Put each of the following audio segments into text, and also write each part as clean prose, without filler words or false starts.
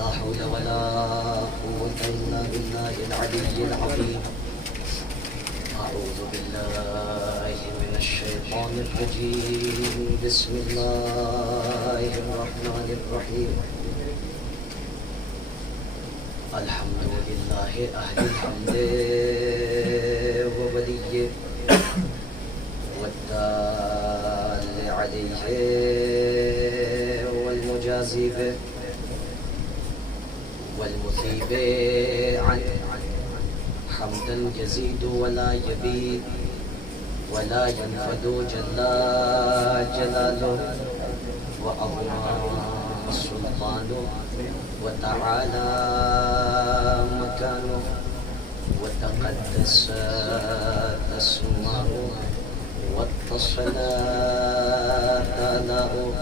لا حول ولا قوة إلا بالله العلي العظيم. أعوذ بالله من الشيطان الرجيم. بسم الله الرحمن الرحيم. الحمد لله أهل الحمد ووليه والدال عليه والمجازي به والمثيب عنه حمدا يزيد ولا يبيد ولا ينفد جل جلاله وعظم سلطانه وتعالى مكانه وتقدس اسماؤه واتصل آلاؤه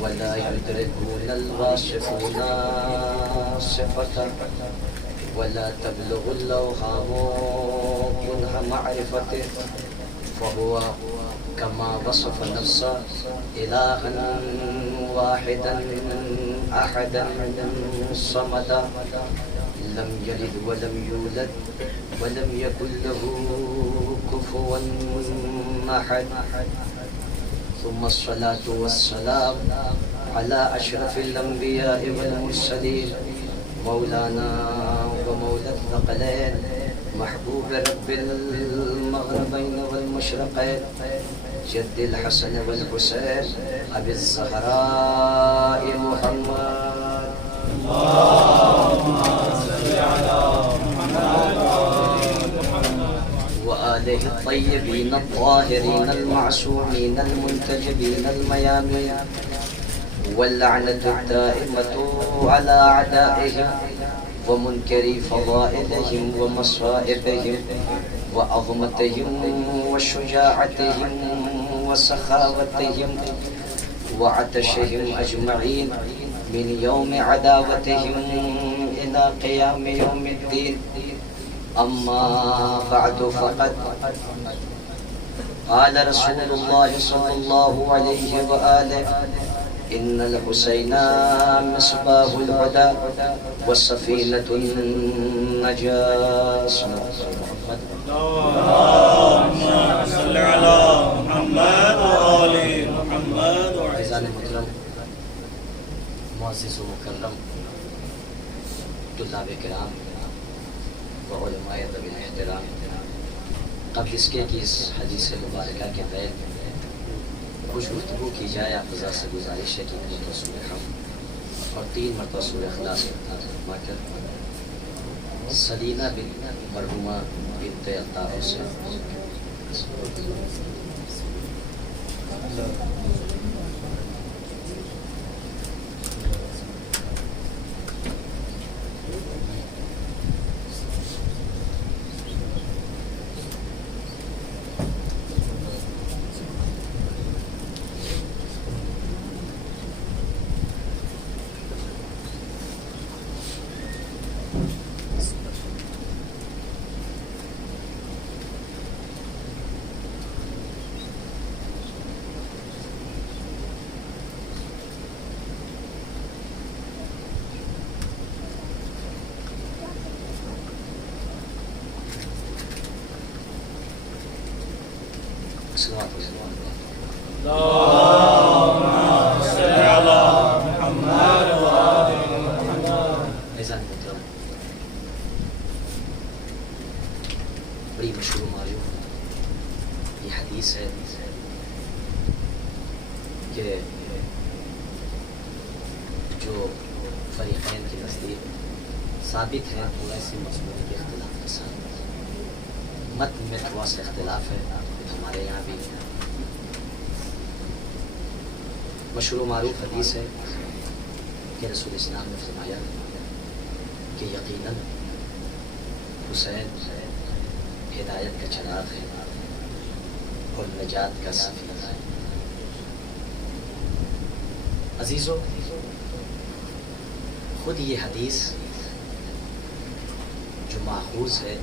ولا يدركون الواصفون صفته ولا تبلغ الأوهام كنه معرفته فهو كما وصف نفسه إلها واحدا أحدا صمدا لم يلد ولم يولد ولم يكن له كفوا أحد. ثم الصلاة والسلام على أشرف الأنبياء والمرسلين مولانا ومولى الثقلين محبوب رب المغربين والمشرقين جد الحسن والحسين أبي الزهراء محمد. اللهم صل على محمد وآله الطيبين الطاهرين المعصومين المنتجبين الميامين واللعنة الدائمة على أعدائهم ومنكري فضائلهم ومصائبهم وعظمتهم وشجاعتهم وسخاوتهم وعطشهم أجمعين من يوم عداوتهم إلى قيام يوم الدين. أما بعد فقد قال رسول الله صلى الله عليه وآله إن الحسين مصباح الهدى والسفينة النجاة. اللهم صل على محمد وآل محمد. عزیزان محترم، معزز و مکرم طلاب کرام و علماء ذوی الاحترام، قبل اس کے کہ اس حدیث مبارکہ کے تحت کچھ گفتگو کی جائے، اقتضا سے گزارش ہے کہ سورہ حمد اور 3 مرتبہ سورہ اخلاص فرما کر سلینہ بنت مرحومہ بنت الطاف سے بڑی مشہور معروف یہ حدیث ہے کہ جو فریقین کے نزدیک ثابت ہے تھوڑا سی مضمون کے اختلاف کے ساتھ متن میں تھوڑا سا اختلاف ہے. ہمارے یہاں بھی مشہور و معروف حدیث ہے کہ رسول اسلام نے فرمایا کہ یقیناً حسین ہدایت کا چراغ ہے اور نجات کا سفیر ہے. عزیزو، خود یہ حدیث جو ماخوذ ہے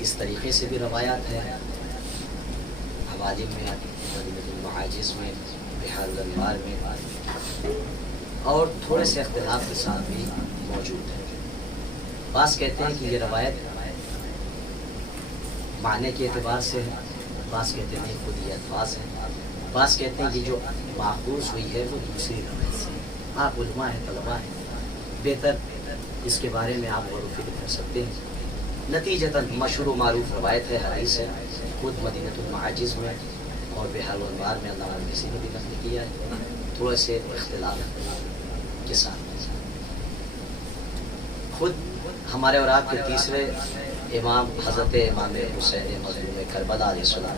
اس طریقے سے بھی روایات ہے، حوالم میں، مدینۃ المعاجز میں، بحار الانوار میں، اور تھوڑے سے اختلاف کے ساتھ بھی موجود ہے۔ بعض کہتے ہیں کہ یہ روایت معنی کے اعتبار سے ہے، بعض کہتے ہیں خود یہ الفاظ ہیں، بعض کہتے ہیں کہ جو ماخوذ ہوئی ہے وہ دوسری روایت سے۔ آپ علماء ہیں، طلباء ہیں، بہتر اس کے بارے میں آپ غور و فکر کر سکتے ہیں۔ نتیجتاً مشہور و معروف روایت ہے، حدیث ہے، خود مدینۃ المعاجز میں اور بحر الانوار میں اللہ علیہ کسی نے بھی نقل کیا ہے، تھوڑے سے اختلاف کے ساتھ۔ خود ہمارے اور آپ کے تیسرے امام حضرت امام حسین مظلوم کربلا علیہ السلام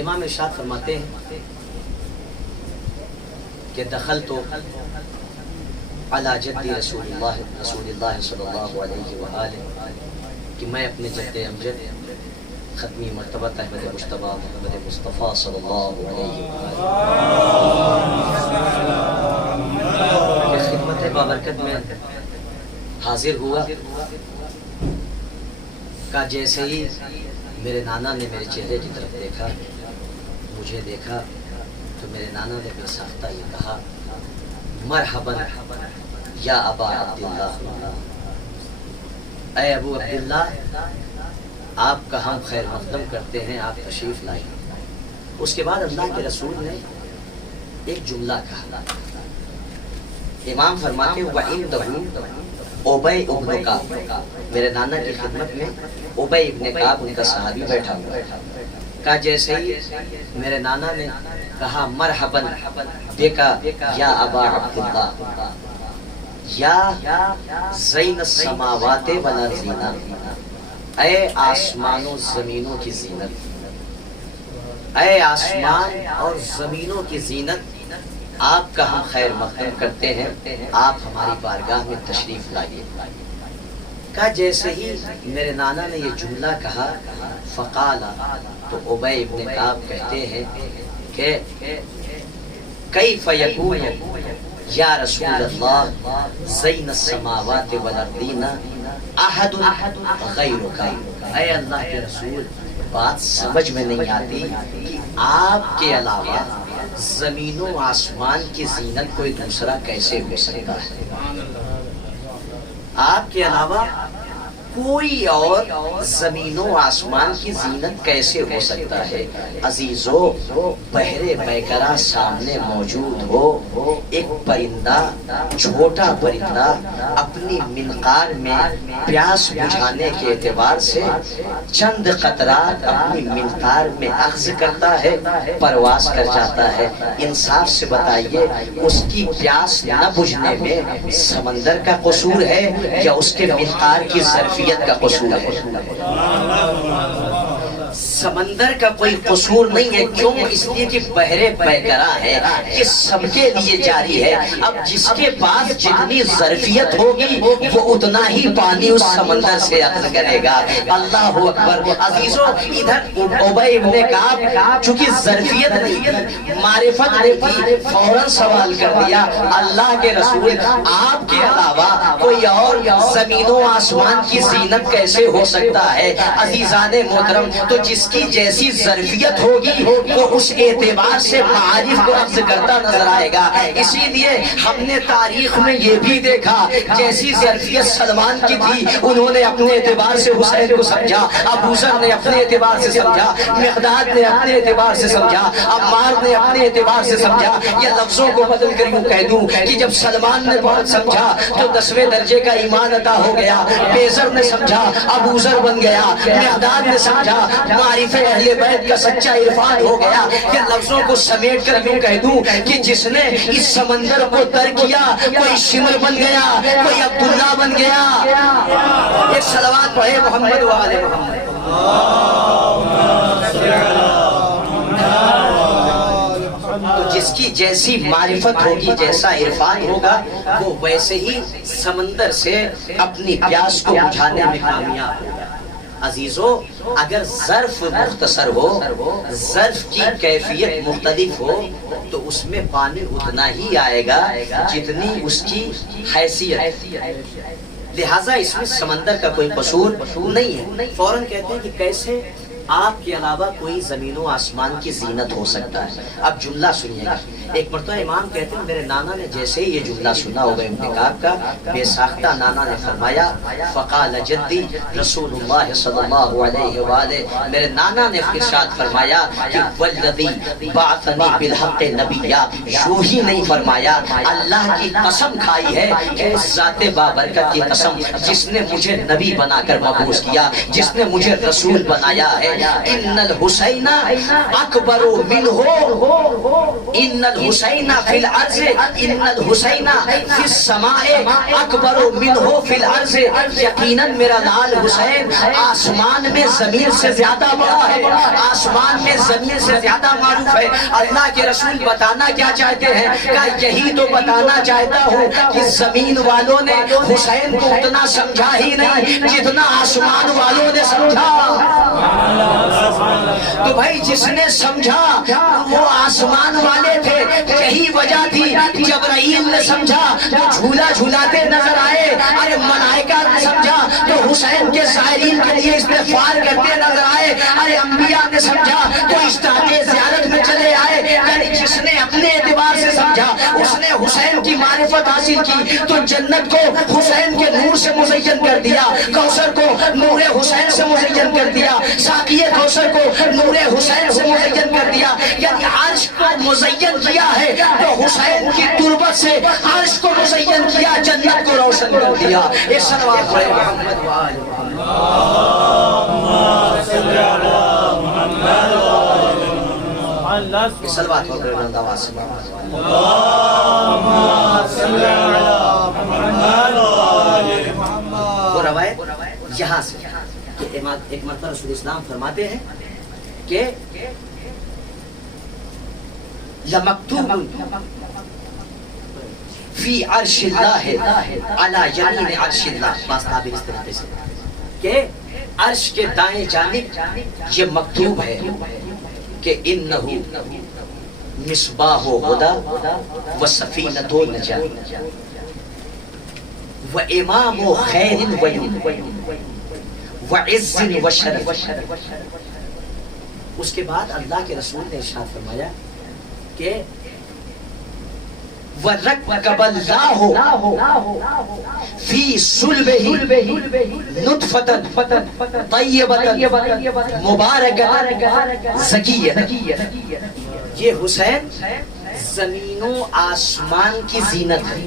امام ارشاد فرماتے ہیں کہ دخلت علی جد رسول اللہ صلی اللہ علیہ وآلہ، کہ میں اپنے جد امجد ختمی مرتبہ احمد مجتبی محمد مصطفیٰ صلی اللہ علیہ وآلہ کی خدمت بابرکت میں حاضر ہوا، کہ جیسے ہی میرے نانا نے میرے چہرے کی طرف دیکھا، مجھے دیکھا، تو میرے نانا نے بے ساختہ یہ کہا، مرحبا یا ابا عبداللہ، اے ابو عبداللہ، آپ کا ہم خیر مقدم کرتے ہیں، آپ تشریف لائیں۔ اس کے بعد اللہ کے رسول نے ایک جملہ کہا، امام فرماتے ہیں وَعِنْدَهُ اُبَيْ ابن کعب، میرے نانا کی خدمت میں ابی ابن کعب ان کا صحابی بیٹھا ہوا، کہا جیسے ہی میرے نانا نے کہا مرحبا بکا یا ابا عبداللہ یا زین السماوات والارضین، اے آسمان و زمینوں کی زینت، اے آسمان اور زمینوں کی زینت، آپ کا ہم خیر مقدم کرتے ہیں، آپ ہماری بارگاہ میں تشریف لائیے۔ کہا جیسے ہی میرے نانا نے یہ جملہ کہا، فقال، تو ابی ابن کعب کہتے ہیں کہ کیف یکون یا رسول اللہ زین السماوات والارضین احد غیرک، اے اللہ کے رسول، بات سمجھ میں نہیں آتی کہ آپ کے علاوہ زمین و آسمان کی زینت کوئی دوسرا کیسے ہو سکتا ہے، آپ کے علاوہ کوئی اور زمین و آسمان کی زینت کیسے ہو سکتا ہے۔ عزیزو، بحر بیکرا سامنے موجود ہو، ایک پرندہ، چھوٹا پرندہ اپنی منقار میں پیاس بجھانے کے اعتبار سے چند قطرات اپنی منقار میں اخذ کرتا ہے، پرواز کر جاتا ہے۔ انصاف سے بتائیے، اس کی پیاس نہ بجھنے میں سمندر کا قصور ہے یا اس کے منقار کی ظرفیت کا قصور ہے؟ سمندر کا کوئی قصور نہیں ہے، کیوں؟ اس لیے کہ بحر بیکرا ہے، یہ سب کے لیے جاری ہے۔ اب جس کے پاس جتنی ظرفیت ہوگی وہ اتنا ہی پانی اس سمندر سے اخذ کرے گا۔ اللہ اکبر۔ عزیزو، ادھر ابی ابن کعب چونکہ ظرفیت نہیں تھی، معرفت نہیں تھی، فوراً سوال کر دیا، اللہ کے رسول، آپ کے علاوہ کوئی اور زمین و آسمان کی زینت کیسے ہو سکتا ہے؟ عزیزان محترم، تو جس کی جیسی ظرفیت ہوگی وہ اس اعتبار سے معارف کو اخذ کرتا نظر آئے گا۔ اسی لیے ہم نے تاریخ میں یہ بھی دیکھا، جیسی ظرفیت سلمان کی تھی انہوں نے اپنے اعتبار سے حسین کو سمجھا، ابو ذر نے اپنے اعتبار سے سمجھا، مقداد نے اپنے اعتبار سے سمجھا، عمار نے اپنے اعتبار سے سمجھا۔ یہ لفظوں کو بدل کر یوں کہہ دوں کہ جب سلمان نے بہت سمجھا تو 10ویں درجے کا ایمان عطا ہو گیا، بیزر نے سمجھا، ابو ذر بن گیا، مقداد نے سمجھا، معرفت اہل بیت کا سچا عرفان ہو گیا۔ کہ لفظوں کو سمیٹ کر یوں کہہ دوں کہ جس نے اس سمندر کو تر کیا، کوئی شمر بن گیا، کوئی عبداللہ بن گیا۔ ایک صلوات پڑھے محمد و آل محمد۔ تو جس کی جیسی معرفت ہوگی، جیسا عرفان ہوگا، وہ ویسے ہی سمندر سے اپنی پیاس کو بجھانے میں کامیاب ہوگا۔ عزیزو، اگر ظرف مختصر ہو، ظرف کی کیفیت مختلف ہو، تو اس میں پانی اتنا ہی آئے گا جتنی اس کی حیثیت۔ لہٰذا اس میں سمندر کا کوئی قصور نہیں ہے۔ فوراً کہتے ہیں کہ کیسے آپ کے علاوہ کوئی زمین و آسمان کی زینت ہو سکتا ہے. اب جملہ سنیے گا. ایک مرتبہ امام کہتے ہیں میرے نانا نے جیسے ہی یہ جملہ سنا ہوگا ابن کعب کا، بے ساختہ نانا نے فرمایا فقال جدی رسول اللہ صلی اللہ علیہ وآلہ، میرے نانا نے ارشاد فرمایا کہ والذی بعثنی بالحق نبیا، یوں ہی نہیں فرمایا اللہ کی قسم کھائی ہے کہ اس ذات بابرکت کی قسم جس نے مجھے نبی بنا کر مبعوث کیا، جس نے مجھے رسول بنایا ہے، ان الحسین اکبر منہ، ان الحسین فی الارض، ان الحسین فی السماء اکبر منہ فی الارض، یقیناً میرا لال حسین آسمان میں زمین سے زیادہ بڑا ہے، آسمان میں زمین سے زیادہ معروف ہے. اللہ کے رسول بتانا کیا چاہتے ہیں؟ کہ یہی تو بتانا چاہتا ہوں کہ زمین والوں نے حسین کو اتنا سمجھا ہی نہیں جتنا آسمان والوں نے سمجھا. تو بھائی جس نے سمجھا وہ آسمان والے تھے، یہی وجہ تھی جبرائیل نے سمجھا تو جھولا جھولاتے نظر آئے، ارے ملائکہ نے سمجھا تو حسین کے زائرین کے لیے استغفار کرتے نظر آئے، ارے انبیاء نے سمجھا تو اشتاق زیارت میں چلے آئے. یعنی جس نے اپنے اعتبار سے سمجھا اس نے حسین کی معرفت حاصل کی تو جنت کو حسین کے نور سے مزین کر دیا، کوثر کو نور حسین سے مزین کر دیا، ساقی کوثر کو نور حسین سے مزین کر دیا. یعنی عرش کو مزین کیا ہے تو حسین کی تربت سے عرش کو مزین کیا، جنت کو روشن کر دیا. یہ صلوات پڑھے محمد وآل محمد. صلوات پڑھے بلند آواز سے وہ روایت یہاں سے کہ ایک مرتبہ رسول اسلام فرماتے ہیں کہ لَمَكْتُوبٌ فی عرش اللہ علی یمین عرش اللہ. باس تعبیر اس طرح سے کہ عرش کے دائیں جانب یہ مکتوب ہے کہ انہو مصباح ہدی و سفینۃ نجات و امام خیر و عز و شرف. اس کے بعد اللہ کے رسول نے ارشاد فرمایا کہ وَرَكَّبَ اللَّهُ فِي صُلْبِهِ نُطْفَةً طَيِّبَةً مُبَارَكَةً زَكِيَّةً. یہ حسین زمین و آسمان کی زینت ہے،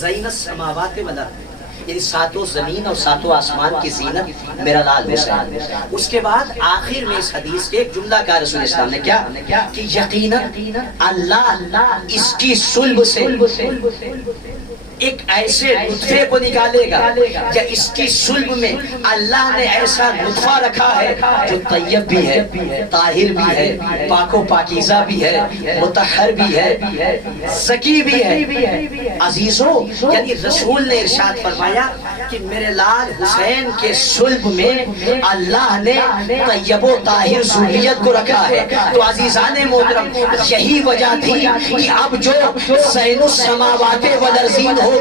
زینت سماوات والارض، یعنی ساتوں زمین اور ساتوں آسمان کی زینت میرا لال حسین. اس کے بعد آخر میں اس حدیث کے ایک جملہ کا رسول اسلام نے کیا کہ یقیناً اللہ اس کی صلب سے ایک ایسے نطفے کو نکالے گا یا اس کی صلب میں اللہ نے ایسا نطفہ رکھا ہے جو طیب بھی ہے، طاہر بھی ہے، پاک و پاکیزہ بھی ہے، مطہر بھی ہے، زکی بھی ہے. عزیزو یعنی رسول نے ارشاد فرمایا کہ میرے لال حسین کے صلب میں اللہ نے طیب و طاہر ذریت کو رکھا ہے. تو عزیزان محترم یہی وجہ تھی کہ اب جو زین السماوات والارضین ہوگا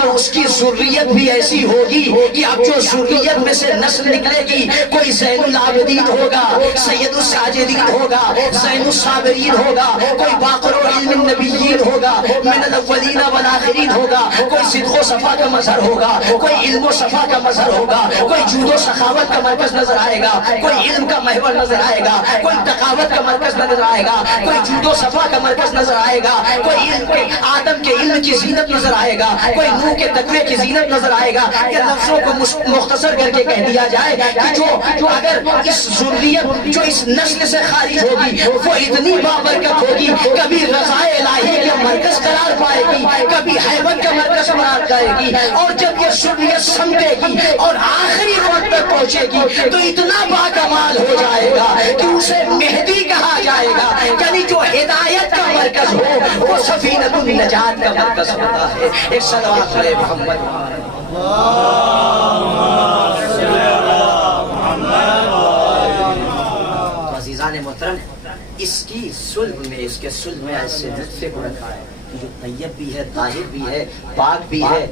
تو اس کی ذریت بھی ایسی ہوگی کہ اب جو ذریت میں سے نسل نکلے گی کوئی زین العابدین ہوگا، سید الساجدین ہوگا، زین الصابرین ہوگا، کوئی باقر و علم النبیین ہوگا، من الاولین والآخرین ہوگا، کوئی صدق و صفا کا مظہر ہوگا، کوئی علم و صفا کا مظہر ہوگا، کوئی جود و سخاوت کا مرکز نظر آئے گا، کوئی علم کا محور نظر آئے گا، کوئی تقاوت کا مرکز نظر آئے گا، کوئی جود و صفا کا مرکز نظر آئے گا، کوئی علم کے آدم کے علم کی زینت نظر آئے گا، کوئی نوح کے تقوی کی زینت نظر آئے گا. یہ لفظوں کو مختصر کر کے کہہ دیا جائے کہ جو اگر اس ذریت جو اس نسل سے خارج ہوگی وہ اتنی بابرکت ہوگی، کبھی رضا الہی کے مرکز قرار پائے گی، کبھی حیبت کا مرکز قرار جائے گی، اور جب یہ ذریت سمٹے گی اور آخری وقت تک پہنچے گی تو اتنا باکمال ہو جائے گا کہ اسے مہدی کہا جائے گا. یعنی جو ہدایت کا مرکز ہو وہ سفینۃ النجات کا مرکز ہوتا ہے. ایک صلوات علی محمد. عزیزان محترم اس کی صلب میں، اس کے صلب میں ایسے نطفے کو رکھا ہے کہ جو طیب بھی ہے، طاہر بھی ہے، پاک بھی ہے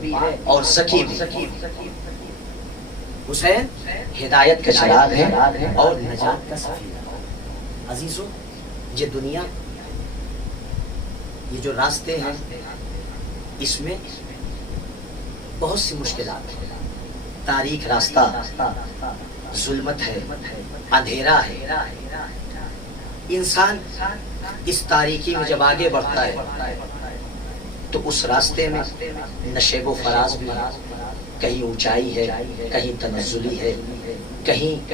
اور زکی بھی. حسین ہدایت کا چراغ ہے اور نجات کا سفینہ۔ عزیزو، یہ دنیا، یہ جو راستے ہیں، اس میں بہت سی مشکلات ہیں۔ تاریک راستہ، ظلمت ہے، اندھیرا ہے۔ انسان اس تاریکی میں جب آگے بڑھتا ہے تو اس راستے میں نشیب و فراز بھی ہے، کہیں اونچائی ہے، کہیں تنزلی ہے، کہیں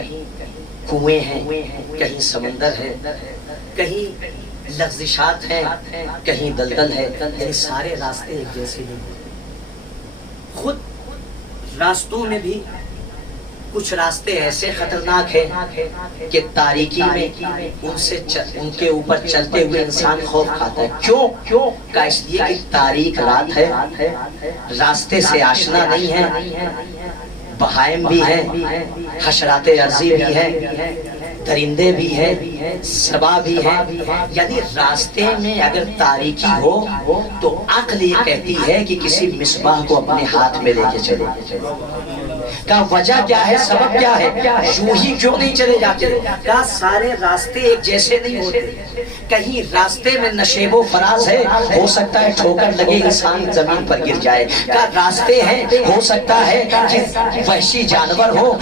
کنویں ہیں، کہیں سمندر ہے، کہیں لغزشات ہیں، کہیں دلدل ہے۔ یعنی سارے راستے ایک جیسے نہیں۔ خود راستوں میں بھی کچھ راستے ایسے خطرناک ہیں کہ تاریکی میں ان کے اوپر چلتے ہوئے انسان خوف کھاتا ہے۔ کیوں؟ کا اس لیے کہ تاریک رات ہے، راستے سے آشنا نہیں ہے، بہائم بھی ہیں، حشرات ارضی بھی ہیں، درندے بھی ہیں، سبا بھی ہیں۔ یعنی راستے میں اگر تاریکی ہو تو عقل یہ کہتی ہے کہ کسی مصباح کو اپنے ہاتھ میں لے کے چلے۔ کا وجہ کیا ہے، سبب کیا ہے، یوں ہی کیوں نہیں چلے جاتے؟ کا سارے راستے ایک جیسے نہیں ہوتے، کہیں راستے میں نشیب و فراز ہے، ہو سکتا ہے ٹھوکر لگے انسان زمین پر گر جائے۔ کا راستے ہیں، ہو سکتا ہے کہ وحشی جانور ہو،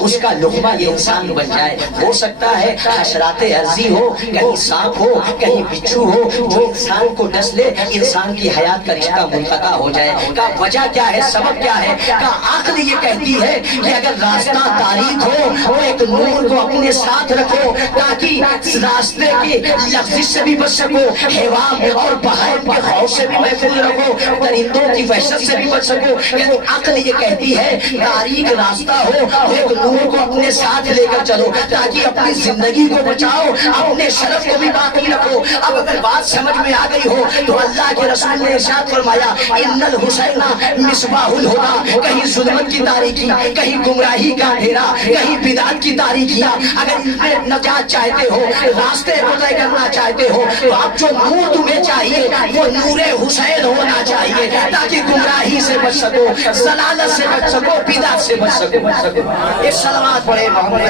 اس کا لقمہ یہ انسان بن جائے۔ ہو سکتا ہے حشرات ارضی ہو، کہیں سانپ ہو، کہیں بچھو ہو، جو انسان کو ڈس لے، انسان کی حیات کا رشتہ منقطع ہو جائے۔ کا وجہ کیا ہے، سبب کیا ہے؟ کا عقل یہ کہتی ہے کہ اگر راستہ تاریک ہو تو ایک نور کو اپنے ساتھ رکھو تاکہ راستے کی لغزش سے بھی بچ سکو، حیوان اور بہائم کے خوف سے بھی محفوظ رہو، درندوں کی وحشت سے بھی بچ سکو۔ یعنی عقل یہ کہتی ہے تاریک راستہ ہو تو ایک نور کو اپنے ساتھ لے کر چلو تاکہ اپنی زندگی کو بچاؤ، اپنے شرف کو بھی باقی رکھو۔ اب اگر بات سمجھ میں آ گئی ہو تو اللہ کے رسول نے ارشاد فرمایا ان الحسین مصباح الہدی، کہیں ظلمت کی تاریکی، کہیں گمراہی کا اندھیرا، کہیں بدعت کی تاریکیاں، اگر ان میں نجات چاہتے ہو، راستے کو طے کرنا چاہتے ہو تو اب جو نور تمہیں چاہیے وہ نور حسین ہونا چاہیے تاکہ گمراہی سے بچ سکو، ضلالت سے بچ سکو، بدعت سے بچ سکو۔ ایک صلوات پڑھے محمد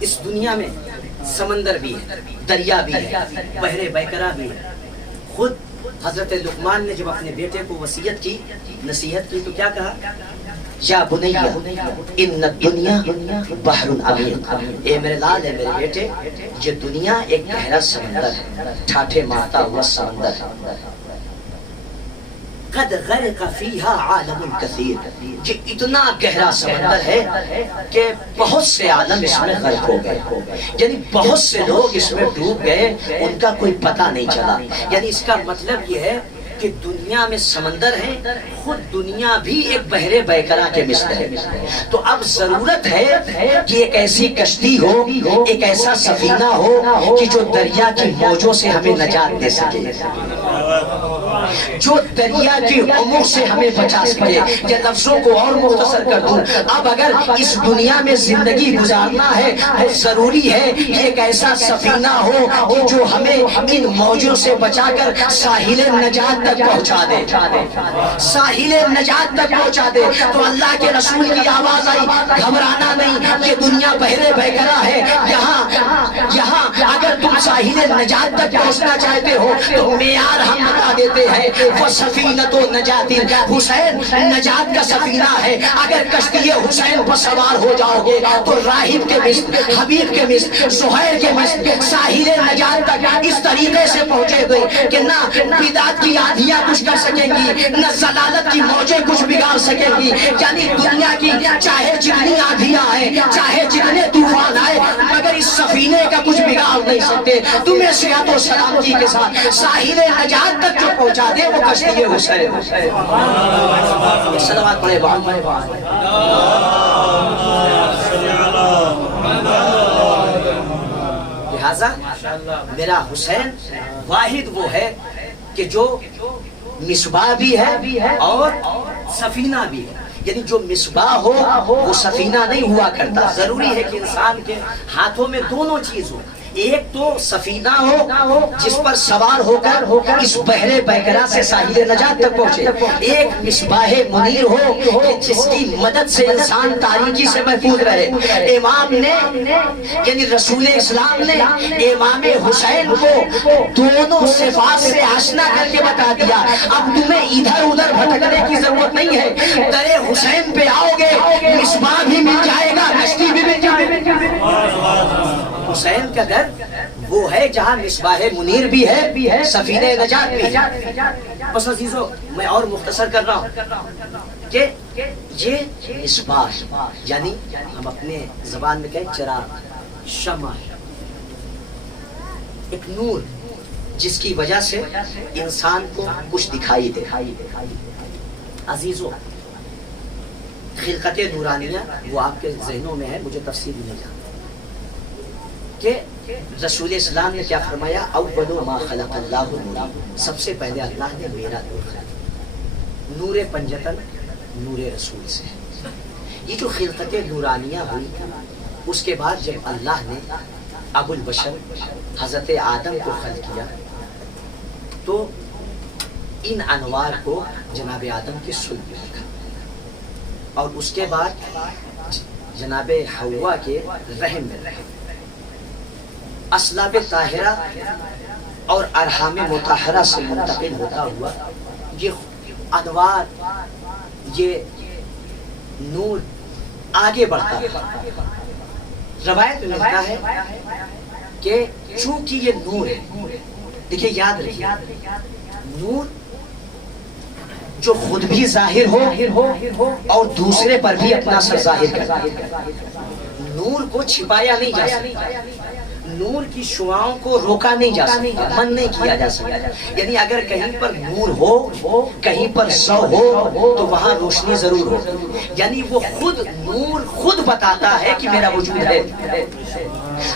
اس دنیا میں سمندر بھی ہے، دریا بھی ہے، بحر بیکرا بھی ہے۔ خود حضرت لقمان نے جب اپنے بیٹے کو وصیت کی، نصیحت کی تو کیا کہا؟ یا بنیا ان الدنیا بحر عمیق، اے میرے لال، اے میرے بیٹے، یہ دنیا ایک گہرا سمندر ہے، ٹھاٹھے مارتا ہوا سمندر ہے۔ قد غرق فیہا عالم کثیر، یہ اتنا گہرا سمندر ہے کہ بہت سے عالم اس میں غرق ہو گئے، یعنی بہت سے لوگ اس میں ڈوب گئے، ان کا کوئی پتہ نہیں چلا۔ یعنی اس کا مطلب یہ ہے کہ دنیا میں سمندر ہے، خود دنیا بھی ایک بحر بیکرا کے مثل ہے۔ تو اب ضرورت ہے کہ ایک ایسی کشتی ہو، ایک ایسا سفینہ ہو کہ جو دریا کی موجوں سے ہمیں نجات دے سکے، جو دریا کی عمق سے ہمیں بچا سکے۔ یا لفظوں کو اور مختصر کر دوں، اب اگر اس دنیا میں زندگی گزارنا ہے تو ضروری ہے کہ ایک ایسا سفینہ ہو کہ جو ہمیں ان موجوں سے بچا کر ساحل نجات تک پہنچا دے، ساحل نجات تک پہنچا دے۔ تو اللہ کے رسول کی آواز آئی، گھبرانا نہیں، یہ دنیا بحر بیکرا ہے، یہاں اگر تم ساحل نجات تک پہنچنا چاہتے ہو تو معیار ہم بتا دیتے ہیں، وہ سفینۃ نجات، حسین نجات کا سفینہ ہے۔ اگر کشتی حسین پر سوار ہو جاؤ گے تو راہب کے مثل، حبیب کے مثل، زہیر کے مثل ساحل نجات تک اس طریقے سے پہنچے گئے کہ نہ بدعت کی آندھیاں کچھ کر سکیں گی، نہ ضلالت کی موجیں کچھ بگاڑ سکیں گی۔ یعنی دنیا کی چاہے جتنی آندھیاں آئے، چاہے جتنے طوفان آئے، مگر اس سفینے کا کچھ بگاڑ نہیں سکتے۔ تمہیں صحت و سلامتی کے ساتھ ساحل نجات تک جو پہنچا دے وہ کشتی حسین۔ صلوات پڑھے لہذا میرا حسین واحد وہ ہے کہ جو مصباح بھی ہے اور سفینہ بھی ہے۔ یعنی جو مصباح ہو وہ سفینہ نہیں ہوا کرتا، ضروری ہے کہ انسان کے ہاتھوں میں دونوں چیز ہو، ایک تو سفینہ ہو جس پر سوار ہو کر اس بحر بیکرا سے ساحل نجات تک پہنچے، ایک مصباح منیر ہو کہ جس کی مدد سے انسان تاریکی سے محفوظ رہے۔ امام نے یعنی رسول اسلام نے امام حسین کو دونوں صفات سے آشنا کر کے بتا دیا، اب تمہیں ادھر ادھر بھٹکنے کی ضرورت نہیں ہے، در حسین پہ آؤ گے مصباح بھی مل جائے گا، کشتی بھی مل جائے گا۔ حسین کا در وہ ہے جہاں مصباح منیر بھی ہے، سفینہ نجات بھی ہے۔ بس عزیزو میں اور مختصر کر رہا ہوں کہ یہ مصباح یعنی ہم اپنے زبان میں کہیں چراغ، شمع، ایک نور جس کی وجہ سے انسان کو کچھ دکھائی دے۔ عزیزو خلقت نورانیہ وہ آپ کے ذہنوں میں ہے، مجھے تفصیل نہیں جانتا کہ رسول اسلام نے کیا فرمایا، اول ما خلق اللہ نور، سب سے پہلے اللہ نے میرا نور خلقا، نور پنجتن نور رسول سے۔ یہ جو خلقت نورانیہ ہوئی اس کے بعد جب اللہ نے ابو البشر حضرت آدم کو خلق کیا تو ان انوار کو جناب آدم کی صلب میں رکھا، اور اس کے بعد جناب حوا کے رحم میں رکھا، اسلاب طاہرہ اور ارحام مطہرہ سے منتقل ہوتا ہوا یہ انوار، یہ نور آگے بڑھتا ہے۔ روایت میں ملتا ہے کہ چونکہ یہ نور ہے، دیکھیں یاد رکھیے، نور جو خود بھی ظاہر ہو اور دوسرے پر بھی اپنا اثر ظاہر کرتا، نور کو چھپایا نہیں جا سکتا، نور کی شعاؤں کو روکا نہیں جا سکتا، من نہیں کیا جا سکتا۔ یعنی اگر کہیں پر نور ہو، کہیں پر ضو ہو تو وہاں روشنی ضرور ہو، یعنی وہ خود نور خود بتاتا ہے کہ میرا وجود ہے،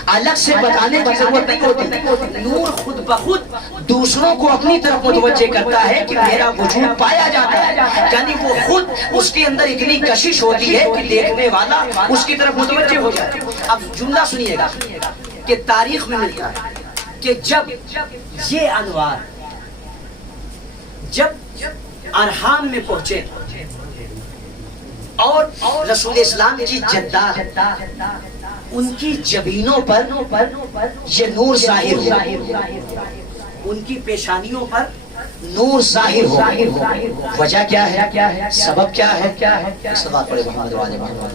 الگ سے بتانے کی ضرورت نہیں ہوتی، نور خود بخود دوسروں کو اپنی طرف متوجہ کرتا ہے کہ میرا وجود پایا جاتا ہے، یعنی وہ خود اس کے اندر اتنی کشش ہوتی ہے کہ دیکھنے والا اس کی طرف متوجہ ہو جائے۔ اب جملہ سنیے گا کہ تاریخ میں ملتا ہے کہ جب یہ انوار جب ارحام میں پہنچے اور رسول اسلام کی جدات ان کی جبینوں پر یہ نور ظاہر ہو، ان کی پیشانیوں پر نور ظاہر ہو، وجہ کیا ہے، سبب کیا ہے، اس بات پڑھے محمد وعلی محمد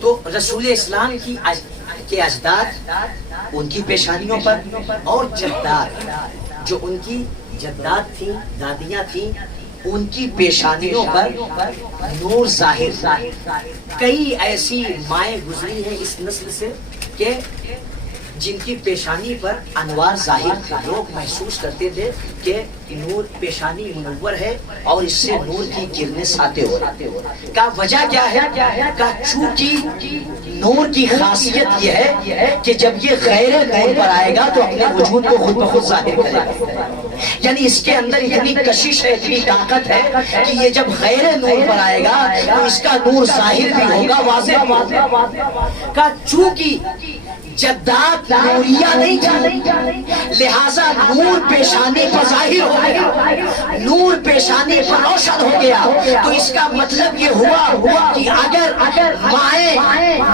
تو رسول اسلام کے اجداد ان کی پیشانیوں پر اور جدات جو ان کی جدات تھیں، دادیاں تھیں، ان کی پیشانیوں پر نور ظاہر۔ کئی ایسی مائیں گزری ہیں اس نسل سے کہ جن کی پیشانی پر انوار ظاہر تھے، لوگ محسوس کرتے تھے کہ نور پیشانی منور ہے اور اس سے نور کی کرنیں ساطع ہو رہی ہیں۔ کا وجہ کیا ہے؟ کا چونکہ نور کی خاصیت یہ ہے کہ جب یہ غیر نور پر آئے گا تو اپنے وجود کو خود بخود ظاہر کرے گا، یعنی اس کے اندر اتنی کشش ہے، اتنی طاقت ہے کہ یہ جب غیر نور پر آئے گا تو اس کا نور ظاہر بھی ہوگا، واضح بھی ہوگا۔ کا چونکہ جدات نوریہ نہیں تھی لہٰذا نور پیشانی پر ظاہر ہو گیا، نور پیشانی پر روشن ہو گیا، تو اس کا مطلب یہ ہوا کہ اگر مائیں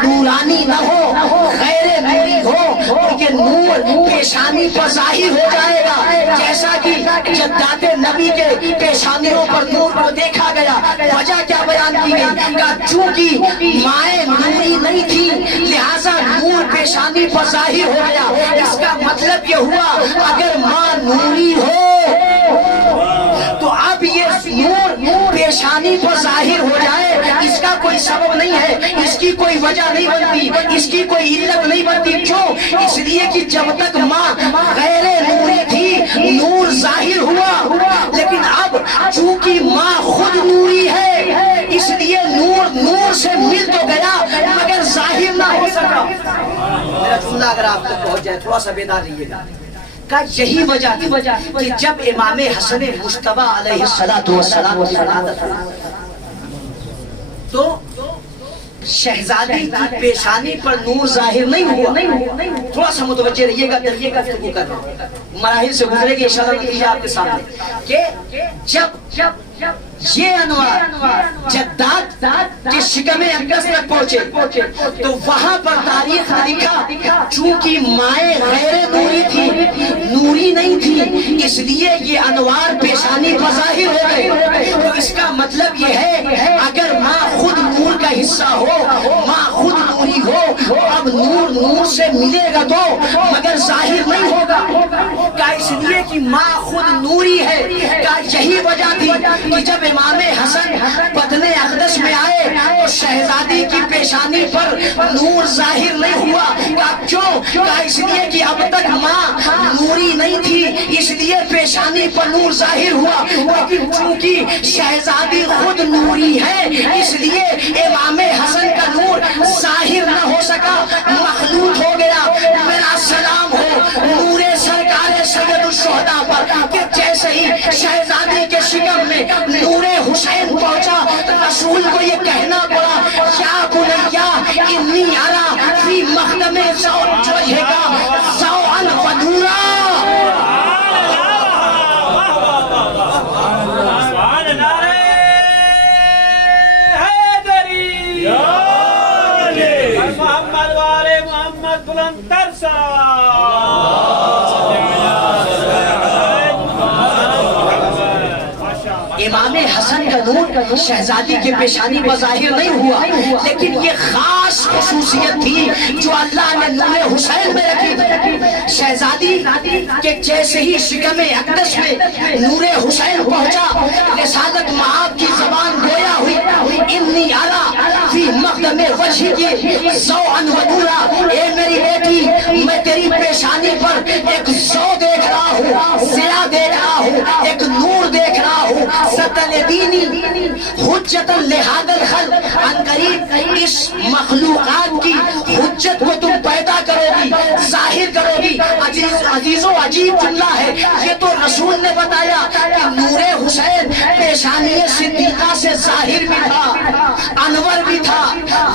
نورانی نہ ہو، غیر نوری ہو تو یہ نور پیشانی پر ظاہر ہو جائے گا، جیسا کہ جدات نبی کے پیشانیوں پر نور کو دیکھا گیا۔ وجہ کیا بیان کی گئی؟ کہ چونکہ مائیں نوری نہیں تھی لہٰذا نور پیشانی پر ظاہر ہو گیا۔ اس کا مطلب یہ ہوا اگر ماں نوری ہو تو اب یہ نور پیشانی پر ظاہر ہو جائے، اس کا کوئی سبب نہیں ہے، اس کی کوئی وجہ نہیں بنتی، اس کی کوئی علت نہیں بنتی۔ کیوں؟ اس لیے کہ جب تک ماں غیر نوری تھی نور ظاہر ہوا، لیکن اب چونکہ ماں خود نوری ہے اس لیے نور سے مل تو گیا مگر ظاہر نہ ہو سکا۔ میرا جملہ اگر آپ کو پہنچ جائے تھوڑا سا بیدار رہیے گا، کہ یہی وجہ تھی کہ جب امام حسن مجتبیٰ علیہ السلام تو شہزادی کی پیشانی پر نور ظاہر نہیں ہوا. تھوڑا سا متوجہ رہیے گا، دیکھیے گا گفتگو کر رہا ہوں، مراحل سے گزرے گی انشاءاللہ نتیجہ آپ کے سامنے. کہ جب یہ انوار جداد کے شکم اقدس تک پہنچے تو وہاں پر تاریخ نے لکھا چونکہ مائیں غیر نوری تھی، نوری نہیں تھی، اس لیے یہ انوار پیشانی پر ظاہر ہو گئے. تو اس کا مطلب یہ ہے اگر ماں خود نور کا حصہ ہو، ماں خود نوری ہو، اب نور سے ملے گا تو مگر ظاہر نہیں ہوگا. کہ اس لیے کہ ماں خود نوری ہے، کہ یہی وجہ تھی کہ جب امام حسن بدن اقدس میں آئے تو شہزادی کی پیشانی پر نور ظاہر نہیں ہوا. کیوں؟ کہ اس لیے کہ اب تک ماں نوری نہیں تھی، اس لیے پیشانی پر نور ظاہر ہوا. لیکن چونکہ شہزادی خود نوری ہے اس لیے امام حسن کا نور ظاہر نہ ہو سکا، مخلوط ہو گیا. میرا سلام ہو نور سرکار سید الشہداء پر کہ جیسے ہی شہزادی کے شکم میں نور حسین پہنچا رسول کو یہ کہنا پڑا یا بنیا انی ارا فی مخدم وجہ کا ضوءا و نورا. محمد والے محمد بلند ترسا. امام حسن کا نور شہزادی کے پیشانی پر ظاہر نہیں ہوا، لیکن یہ خاص خصوصیت تھی جو اللہ نے نور حسین میں رکھی. شہزادی کے جیسے ہی شکم اقدس میں نور حسین پہنچا، رسالت معاب کی زبان گویا ہوئی. انی ارا فی مقدم وجہ کی ضوءا و نورا. اے میری بیٹی میں تیری پیشانی پر ایک ضوء دیکھ رہا ہوں، ضیاء دیکھ رہا ہوں، ایک نور دیکھ رہا ہوں. ستلدینی حجت لہذا الخلق. ان قریب اس مخلوقات کی حجت کو تم پیدا کرو گی، ظاہر کرو گی. عزیزو عجیب جملہ ہے یہ تو رسول نے بتایا کہ نور حسین پیشانی صدیقہ سے ظاہر بھی تھا، انور بھی تھا،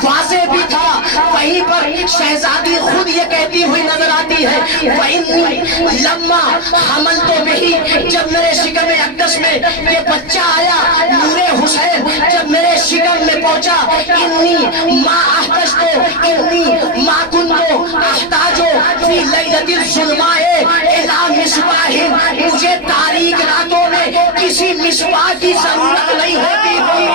واضح بھی تھا. وہیں پر شہزادی خود یہ کہتی ہوئی نظر آتی ہے وَإِنِّي لَمَّا حَمَلْتُ بِهِ. جب میرے شکم اقدس میں یہ بچہ آیا نور حسین جب میرے شکم میں پہنچا، انی ما احتجتو انی ما کنتو احتاجو فی لیلت الظلماء الی مصباح. مجھے تاریک راتوں میں کسی مصباح کی ضرورت نہیں ہوتی تھی،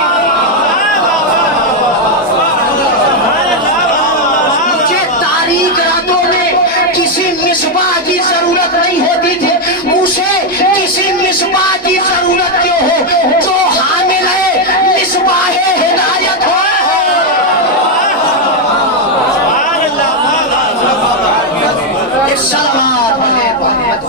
مجھے تاریک راتوں میں کسی مصباح کی ضرورت نہیں ہوتی تھی. اسے کسی مصباح کی ضرورت کیوں ہو جو حامل ہے مصباح ہدایت ہو. صلوات علی محمد.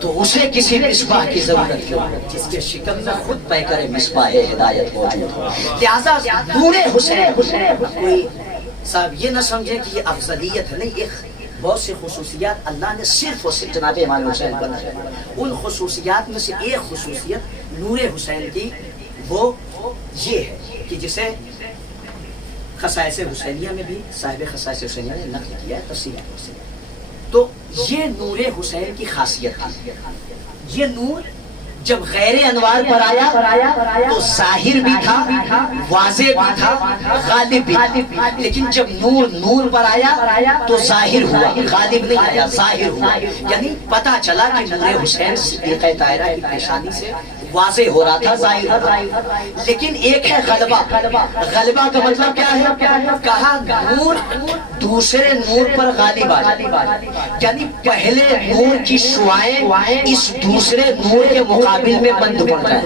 تو اسے کسی مصباح کی ضرورت کیوں جس کے شکم میں خود پیکر مصباح ہدایت موجود ہو. لہذا نور حسین کوئی صاحب یہ نہ سمجھیں کہ یہ افضلیت ہے، نہیں، ایک بہت سی خصوصیات اللہ نے صرف اور صرف جناب امام حسین پر بنائے. ان خصوصیات میں سے ایک خصوصیت نور حسین کی وہ یہ ہے کہ جسے خصائص حسینیہ میں بھی صاحب خصائص حسینیہ نے نقل کیا ہے تفصیل سے. تو یہ نور حسین کی خاصیت تھی. یہ نور جب غیر انوار پر آیا تو ظاہر بھی تھا، واضح بھی تھا، غالب بھی تھا. لیکن جب نور پر آیا تو ظاہر ہوا، غالب نہیں آیا، ظاہر ہوا. یعنی پتا چلا کہ نور حسین صدیقہ طاہرہ کی پیشانی سے واضح ہو رہا تھا، ظاہر ہو رہا تھا. لیکن ایک ہے غلبہ. غلبہ کا مطلب کیا ہے؟ کہا نور دوسرے نور پر غالب آ جائے، یعنی پہلے نور کی شعاعیں اس دوسرے نور کے مقابل میں بند پڑ جائے،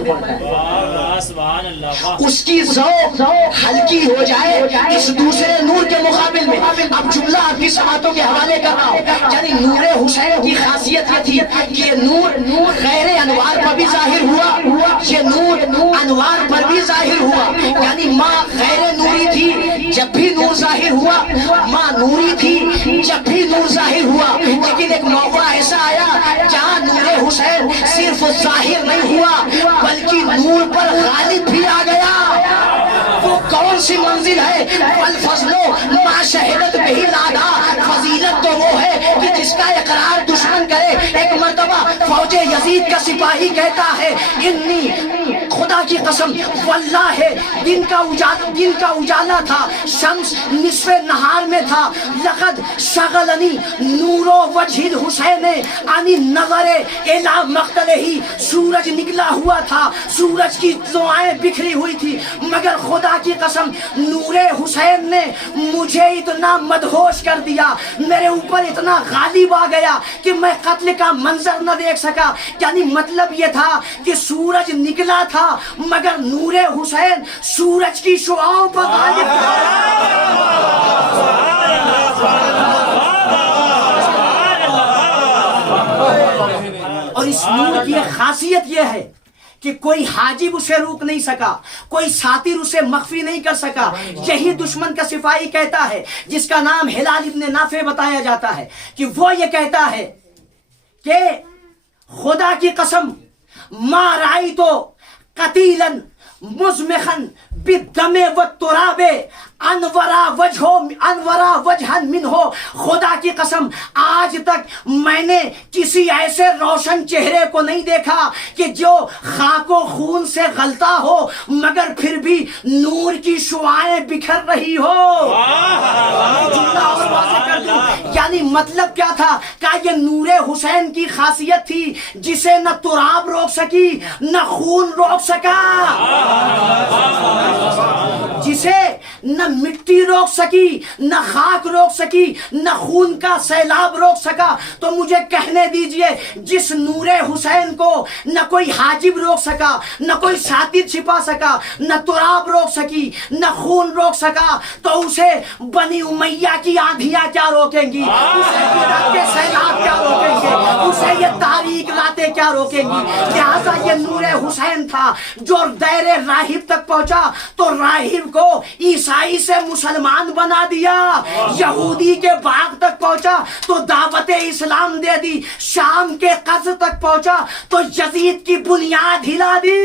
اس کی ذوق ہلکی ہو جائے اس دوسرے نور کے مقابل میں. اب جملہ آپ کی سماعتوں کے حوالے کر رہا ہوں. یعنی نور حسین کی خاصیت یہ تھی کہ یہ نور غیر انوار پر بھی ظاہر ہوا، یہ نور انوار پر بھی ظاہر ہوا. یعنی ماں غیر نوری تھی جب بھی نور ظاہر ہوا، ماں نوری تھی جب بھی نور ظاہر ہوا. لیکن ایک موقع ایسا آیا جہاں نور حسین صرف صرف ظاہر نہیں ہوا بلکہ نور پر غالب بھی آ گیا۔ وہ کون سی منزل ہے؟ والفضل ما شہدت بہ لادا، فضیلت تو وہ ہے کہ جس کا اقرار دشمن کرے۔ ایک مرتبہ فوج یزید کا سپاہی کہتا ہے انی، خدا کی قسم واللہ ہے، دن کا اجالا تھا، شمس نصف نہار میں تھا، لقد شغلنی نور وجہ الحسین عن النظر الی مقتلہ، سورج نکلا ہوا تھا، سورج کی لوائیں بکھری ہوئی تھی، مگر خدا کی قسم نور حسین نے مجھے اتنا مدہوش کر دیا، میرے اوپر اتنا غالب آ گیا کہ میں قتل کا منظر نہ دیکھ سکا۔ یعنی مطلب یہ تھا کہ سورج نکلا تھا مگر نور حسین سورج کی شعاؤں پر غالب تھا۔ اور اس نور کی ایک خاصیت یہ ہے کہ کوئی حاجب اسے روک نہیں سکا، کوئی ساتر اسے مخفی نہیں کر سکا۔ یہی دشمن کا سپاہی کہتا ہے، جس کا نام ہلال ابن نافع بتایا جاتا ہے، کہ وہ یہ کہتا ہے کہ خدا کی قسم ما رأیت قتیلا مزمخا بالدم والتراب انورا وجہا منہ، خدا کی قسم آج تک میں نے کسی ایسے روشن چہرے کو نہیں دیکھا کہ جو خاک و خون سے غلطا ہو مگر پھر بھی نور کی شعائیں بکھر رہی ہو۔ جملہ اور واضح کر دوں، یعنی مطلب کیا تھا کہ یہ نور حسین کی خاصیت تھی جسے نہ تراب روک سکی نہ خون روک سکا، جسے نہ مٹی روک سکی نہ خاک روک سکی نہ خون کا سیلاب روک سکا۔ تو مجھے کہنے دیجئے جس نور حسین کو نہ کوئی حاجب روک سکا، نہ کوئی ساتر چھپا سکا، نہ تراب روک سکی، نہ خون روک سکا، تو اسے بنی امیہ کی آندھیاں کیا روکیں گی، اسے بدعت کے سیلاب کیا روکیں گے، اسے یہ تاریک راتیں کیا روکیں گی۔ لہٰذا یہ نور حسین تھا جو دیر راہب تک پہنچا تو راہب کو عیسائی سے مسلمان بنا دیا، یہودی کے باغ تک پہنچا تو دعوت اسلام دے دی، شام کے قصر تک پہنچا تو یزید کی بنیاد ہلا دی۔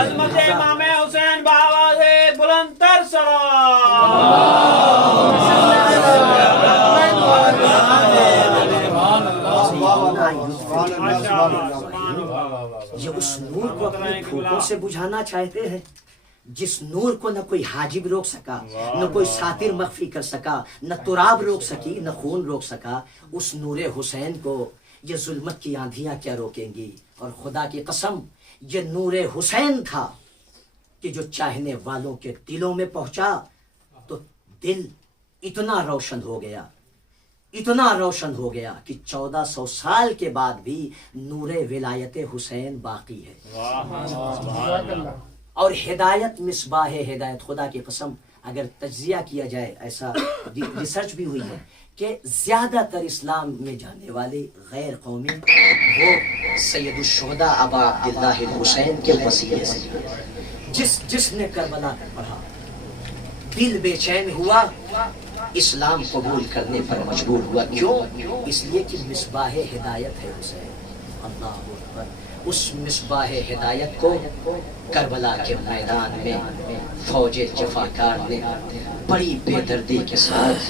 عظمت امام حسین بابا سے بلند تر سلام۔ یہ اس نور کو اپنے پھوٹوں سے بجھانا چاہتے ہیں، جس نور کو نہ کوئی حاجب روک سکا، نہ کوئی ساتر مخفی کر سکا، نہ تراب روک سکی، نہ خون روک سکا، اس نور حسین کو یہ ظلمت کی آندھیاں کیا روکیں گی۔ اور خدا کی قسم یہ نور حسین تھا کہ جو چاہنے والوں کے دلوں میں پہنچا تو دل اتنا روشن ہو گیا، اتنا روشن ہو گیا کہ 1400 سال کے بعد بھی نور ولایت حسین باقی ہے۔ اور ہدایت مصباح ہدایت، خدا کی قسم اگر تجزیہ کیا جائے، ایسا ریسرچ بھی ہوئی ہے کہ زیادہ تر اسلام میں جانے والے غیر قومی وہ سید الشہداء ابا عبداللہ الحسین کے وسیلے سے، جس نے کربلا پڑھا دل بے چین ہوا، اسلام قبول کرنے پر مجبور ہوا۔ کیوں؟ اس لیے کہ مصباح ہدایت ہے حسین۔ اللہ اکبر۔ اس مصباح ہدایت کو کربلا کے میدان میں فوج جفاکار نے بڑی بے دردی کے ساتھ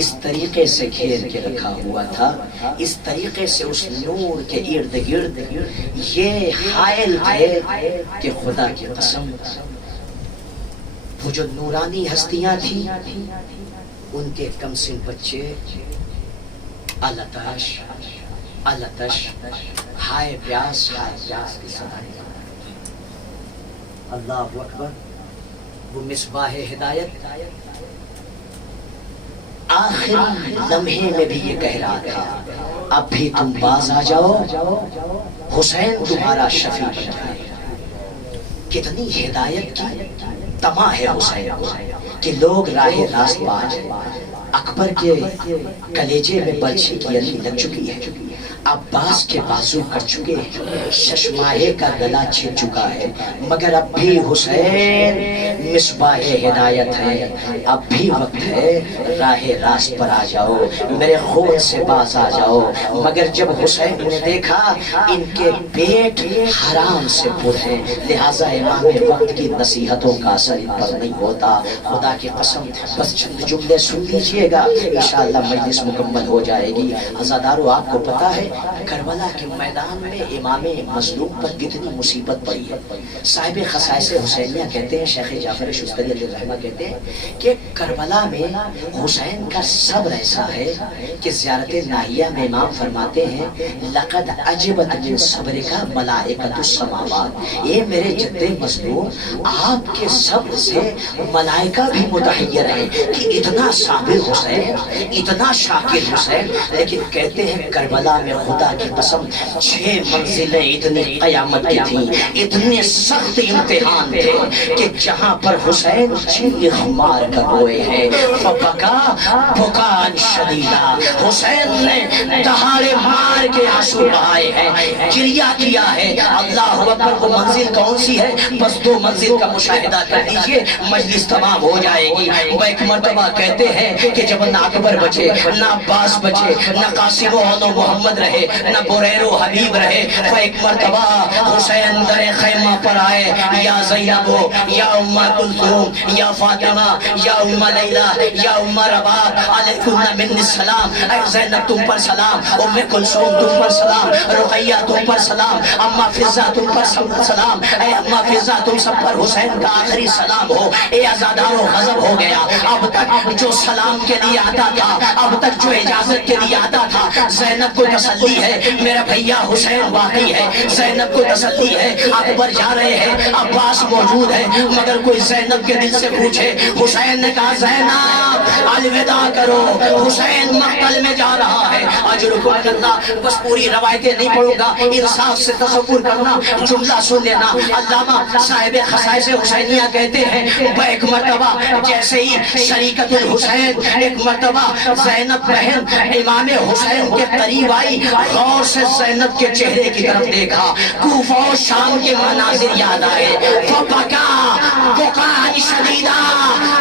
اس طریقے سے گھیر کے رکھا ہوا تھا، اس طریقے سے اس نور کے ارد گرد یہ حائل تھے کہ خدا کی قسم وہ جو نورانی ہستیاں تھیں ان کے کم سن بچے التش ہائے پیاس کی صدائیں۔ اللہ اکبر۔ وہ مصباح ہدایت آخری لمحے میں بھی یہ کہہ رہا تھا اب بھی تم باز آ جاؤ، حسین تمہارا شفیع بن جائے۔ کتنی ہدایت کی تما ہے حسین کو کہ لوگ راہ راست پا جائیں۔ اکبر کے کلیجے میں بلچی کی علی لگ چکی ہے، عباس کے بازو کٹ چکے، ششماہے کا گلا چھن چکا ہے، مگر اب بھی حسین مصباح ہدایت ہے، اب بھی وقت ہے راہ راست پر آ جاؤ، میرے خون سے باز آ جاؤ۔ مگر جب حسین نے دیکھا ان کے پیٹ حرام سے پر ہیں، لہٰذا امام وقت کی نصیحتوں کا اثر ان پر نہیں ہوتا۔ خدا کی قسم بس چند جملے سن لیجئے گا، انشاءاللہ مجلس مکمل ہو جائے گی۔ عزادارو، آپ کو پتا ہے کربلا کے میدان میں امام مظلوم پر کتنی مصیبت پڑی ہے۔ صاحب خصائص حسینیہ کہتے ہیں، شیخ جعفر شستری علیہ الرحمہ کہتے ہیں کہ کربلا میں حسین کا صبر ایسا ہے کہ زیارت ناہیہ میں امام فرماتے ہیں لقد عجبت من صبرک ملائکۃ السماوات، اے میرے جد مظلوم آپ کے صبر سے ملائکہ بھی متحیر ہیں کہ اتنا صابر حسین، اتنا شاکر حسین۔ لیکن کہتے ہیں کربلا میں خدا کی قسم 6 منزلیں اتنی قیامت کی تھیں، اتنے سخت امتحان تھے کہ جہاں پر حسین چیخ مار کر روئے ہیں، فبکا بکان شدیدا، حسین نے دہاڑے مار کے آنسو بہائے ہیں، گریہ کیا ہے۔ اللہ اکبر، وہ منزل کون سی ہے؟ بس 2 منزل کا مشاہدہ کر لیجئے، مجلس تمام ہو جائے گی۔ وہ ایک مرتبہ کہتے ہیں کہ جب نہ اکبر بچے، نہ عباس بچے، نہ قاسم و محمد رہے، نہ بریر و حبیب رہے، وہ ایک مرتبہ حسین در خیمہ پر آئے، یا زینب، یا ام کلثوم، یا فاطمہ، یا ام لیلہ، یا ام رباب، علیکم من السلام، اے زینب تم پر سلام، ام کلثوم تم پر سلام، رقیہ تم پر سلام، اما فضہ تم پر سلام، اے اما فضہ تم سب پر حسین کا آخری سلام ہو۔ اے عزادارو، غضب ہو گیا، اب تک جو سلام کے لیے آتا تھا، اب تک جو اجازت کے لیے آتا تھا، زینب کو تسلی ہے میرا بھیا حسین باقی ہے، زینب کو تسلی ہے اکبر جا رہے ہیں، عباس موجود ہے، مگر کوئی زینب کے دل سے پوچھے۔ حسین نے کہا زینب الوداع کرو، حسین مقتل میں جا رہا ہے، اجرکم اللہ۔ بس پوری روایتیں نہیں پڑھوں گا، انصاف سے تصور کرنا، جملہ سن لینا۔ علامہ صاحب خصائص حسینیہ کہتے ہیں ایک مرتبہ جیسے ہی شریکت الحسین، ایک مرتبہ زینب بہن امام حسین کے قریب آئی، غور سے زینب کے چہرے کی طرف دیکھا، کوفہ و شام کے مناظر یاد آئے، فبکا بکان شدیدا،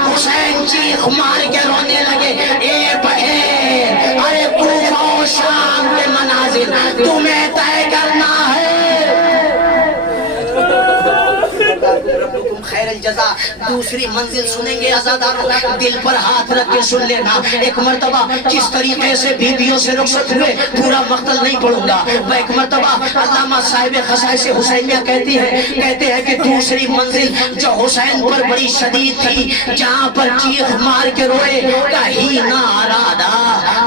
حسین چیخ مار کے رونے لگے، اے بہن ارے کوفہ و شام کے مناظر تمہیں طے کرنا ہے۔ خیر الجزا، دوسری منزل سنیں گے عزادارو، دل پر ہاتھ رکھ کے سن لینا۔ ایک مرتبہ کس طریقے سے بیویوں سے رخصت ہوئے، پورا مقتل نہیں پڑھوں گا۔ وہ ایک مرتبہ علامہ صاحب خصائص حسینیہ کہتے ہیں کہ دوسری منزل جو حسین پر بڑی شدید تھی، جہاں پر چیخ مار کے روئے، کہیں نہ ارادہ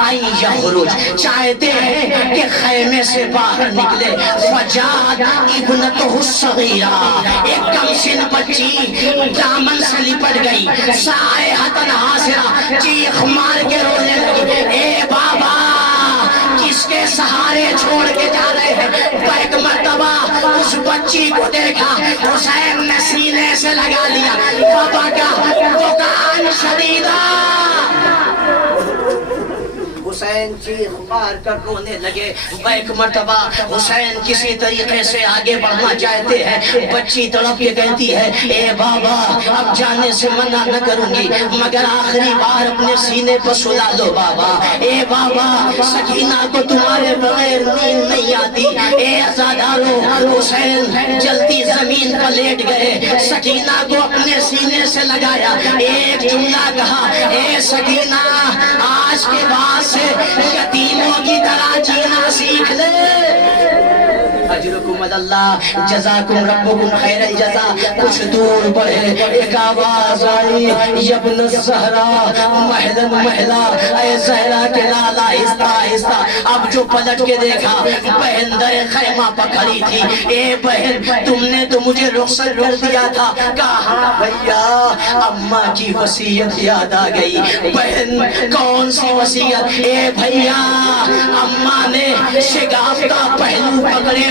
این یخرج، چاہتے ہیں کہ خیمے سے باہر نکلے، فجاءت ابنتہ الصغیرہ، ایک کم سن بچی دامن سے لپٹ گئی، صائحۃ حاضرہ، چیخ مار کے رونے لگی، اے بابا کس کے سہارے چھوڑ کے جا رہے ہیں؟ ایک مرتبہ اس بچی کو دیکھا، حسین نے سینے سے لگا لیا، بابا کا بکان شدیدہ، حسین چیخ مار کر رونے لگے۔ ایک مرتبہ حسین کسی طریقے سے آگے بڑھنا چاہتے ہیں، بچی تڑپ کے کہتی ہے اے بابا اب جانے سے منع نہ کروں گی، مگر آخری بار اپنے سینے پر سلا لو بابا، اے بابا سکینہ کو تمہارے بغیر نیند نہیں آتی۔ اے عزادارو، حسین جلدی زمین پر لیٹ گئے، سکینہ کو اپنے سینے سے لگایا، ایک جملہ کہا، اے سکینہ آج کے بعد سے یتیموں کی طرح جینا سیکھ لے۔ اجرکم اللہ، جزاکم ربکم خیر الجزا۔ کچھ دور بڑھے، ایک آواز آئی، یبن الزہرا مہلا مہلا، اے زہرا کے لال آہستہ آہستہ۔ اب جو پلٹ کے دیکھا، بہن در خیمہ پر کھڑی تھی، اے بہن تم نے تو مجھے رخصت کر دیا تھا۔ کہا بھیا اماں کی وصیت یاد آ گئی۔ بہن کون سی وصیت؟ اے بھیا اماں نے شگافتہ پہلو پکڑے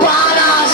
12